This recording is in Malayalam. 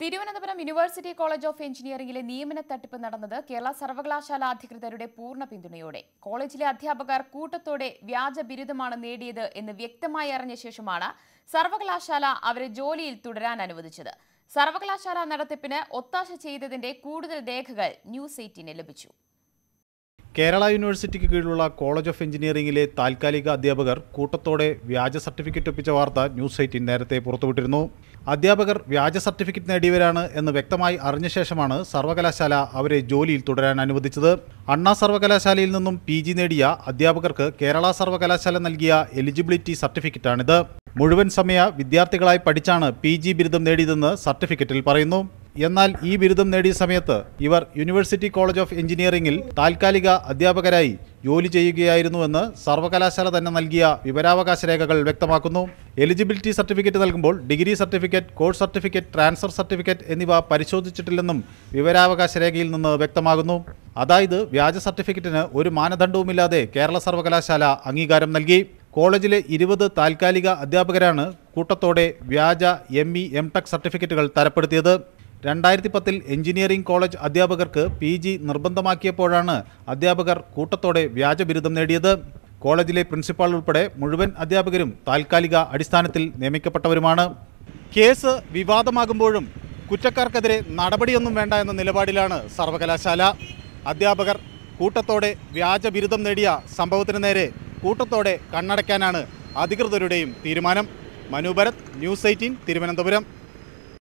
തിരുവനന്തപുരം യൂണിവേഴ്സിറ്റി കോളേജ് ഓഫ് എഞ്ചിനീയറിംഗിലെ നിയമന തട്ടിപ്പ് നടന്നത് കേരള സർവകലാശാല അധികൃതരുടെ പൂർണ്ണ പിന്തുണയോടെ. കോളേജിലെ അധ്യാപകർ കൂട്ടത്തോടെ വ്യാജ ബിരുദമാണ് നേടിയത് എന്ന് വ്യക്തമായി അറിഞ്ഞ ശേഷമാണ് സർവകലാശാല അവരെ ജോലിയിൽ തുടരാൻ അനുവദിച്ചത്. സർവകലാശാല നടത്തിപ്പിന് ഒത്താശ ചെയ്തതിന്റെ കൂടുതൽ രേഖകൾ ന്യൂസ് 18 ലഭിച്ചു. കേരള യൂണിവേഴ്സിറ്റിക്ക് കീഴിലുള്ള കോളേജ് ഓഫ് എഞ്ചിനീയറിംഗിലെ താൽക്കാലിക അധ്യാപകർ കൂട്ടത്തോടെ വ്യാജ സർട്ടിഫിക്കറ്റ് ഒപ്പിച്ച വാർത്ത ന്യൂസ് 18 നേരത്തെ പുറത്തുവിട്ടിരുന്നു. അധ്യാപകർ വ്യാജ സർട്ടിഫിക്കറ്റ് നേടിയവരാണ് എന്ന് വ്യക്തമായി അറിഞ്ഞ ശേഷമാണ് സർവകലാശാല അവരെ ജോലിയിൽ തുടരാൻ അനുവദിച്ചത്. അണ്ണാ സർവകലാശാലയിൽ നിന്നും PG നേടിയ അധ്യാപകർക്ക് കേരള സർവകലാശാല നൽകിയ എലിജിബിലിറ്റി സർട്ടിഫിക്കറ്റാണിത്. മുഴുവൻ സമയ വിദ്യാർത്ഥികളായി പഠിച്ചാണ് PG ബിരുദം നേടിയതെന്ന് സർട്ടിഫിക്കറ്റിൽ പറയുന്നു. എന്നാൽ ഈ ബിരുദം നേടിയ സമയത്ത് ഇവർ യൂണിവേഴ്സിറ്റി കോളേജ് ഓഫ് എഞ്ചിനീയറിംഗിൽ താൽക്കാലിക അധ്യാപകരായി ജോലി ചെയ്യുകയായിരുന്നുവെന്ന് സർവകലാശാല തന്നെ നൽകിയ വിവരാവകാശ രേഖകൾ വ്യക്തമാക്കുന്നു. എലിജിബിലിറ്റി സർട്ടിഫിക്കറ്റ് നൽകുമ്പോൾ degree certificate, course certificate, transfer certificate എന്നിവ പരിശോധിച്ചിട്ടില്ലെന്നും വിവരാവകാശ രേഖയിൽ നിന്ന് വ്യക്തമാകുന്നു. അതായത് വ്യാജ സർട്ടിഫിക്കറ്റിന് ഒരു മാനദണ്ഡവുമില്ലാതെ കേരള സർവകലാശാല അംഗീകാരം നൽകി. കോളേജിലെ 20 താൽക്കാലിക അധ്യാപകരാണ് കൂട്ടത്തോടെ വ്യാജ ME, MTech സർട്ടിഫിക്കറ്റുകൾ തരപ്പെടുത്തിയത്. 2010 എഞ്ചിനീയറിംഗ് കോളേജ് അധ്യാപകർക്ക് PG നിർബന്ധമാക്കിയപ്പോഴാണ് അധ്യാപകർ കൂട്ടത്തോടെ വ്യാജ ബിരുദം നേടിയത്. കോളേജിലെ പ്രിൻസിപ്പാൾ ഉൾപ്പെടെ മുഴുവൻ അധ്യാപകരും താൽക്കാലിക അടിസ്ഥാനത്തിൽ നിയമിക്കപ്പെട്ടവരുമാണ്. കേസ് വിവാദമാകുമ്പോഴും കുറ്റക്കാർക്കെതിരെ നടപടിയൊന്നും വേണ്ട എന്ന നിലപാടിലാണ് സർവകലാശാല. അധ്യാപകർ കൂട്ടത്തോടെ വ്യാജ ബിരുദം നേടിയ സംഭവത്തിന് നേരെ കൂട്ടത്തോടെ കണ്ണടയ്ക്കാനാണ് അധികൃതരുടെയും തീരുമാനം. മനു ഭരത്, ന്യൂസ് 18, തിരുവനന്തപുരം.